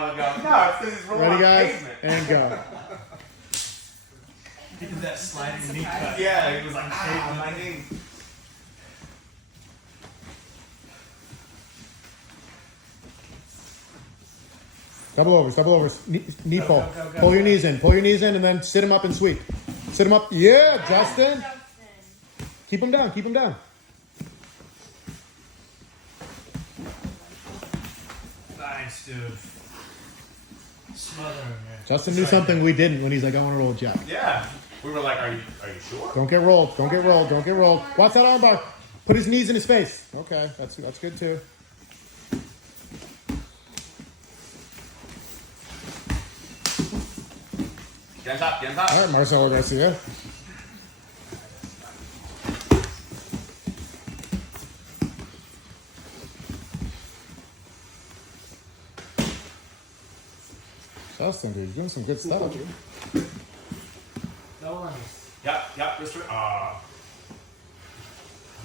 No, it's because he's rolling. Ready, guys? Pavement. And go. He did that sliding knee cut. Yeah, he was like, my knee. Double overs. Knee pull. Go. Pull your knees in, and then sit him up and sweep. Sit him up. Yeah, Justin. Keep him down. Nice, dude. Smothering it. Justin knew something we didn't when he's like, I want to roll Jack. Yeah. We were like, are you sure? Don't get rolled. Watch that armbar. Put his knees in his face. Okay, that's good too. Get on top. All right, Marcelo Garcia. Justin, dude, you're doing some good stuff. No worries. Yep.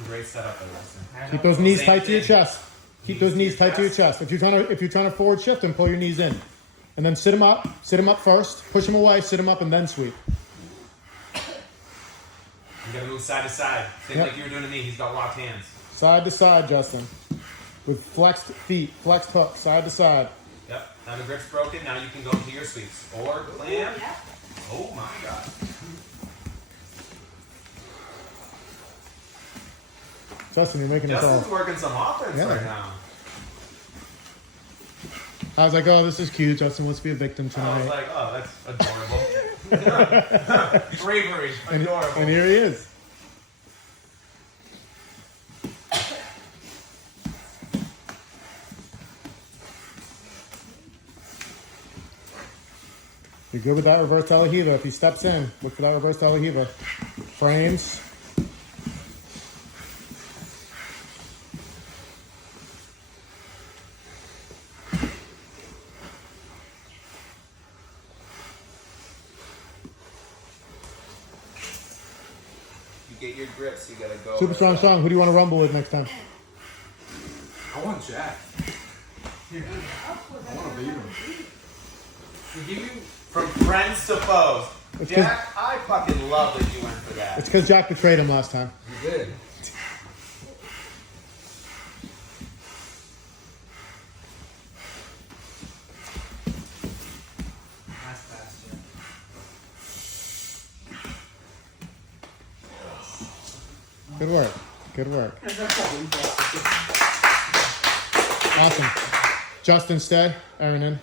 Great setup there, Justin. Keep those knees tight to your chest. If you're trying to forward shift them, pull your knees in. And then sit him up first, push him away, sit him up, and then sweep. You gotta move side to side. Same Yep. like you were doing to me. He's got locked hands. Side to side, Justin. With flexed feet, flexed hook, side to side. Yep. Now the grip's broken. Now you can go into your sweeps. Or clam. Yep. Oh my god. Justin, you're making us all. Justin's working some offense Yeah. right now. I was like, oh, this is cute. Justin wants to be a victim I was tonight. like, oh, that's adorable. Bravery. Adorable. And here he is. You're good with that reverse Talahiva. If he steps in, look for that reverse Talahiva. Frames. You get your grips, you gotta go. Super strong. Who do you want to rumble with next time? I want Jack. Here. I want to beat him. We give you from friends to foes. It's Jack, I fucking love that you went for that. It's because Jack betrayed him last time. You did. Nice pass, yeah. Good work. Awesome. Justin, stay. Aaron in.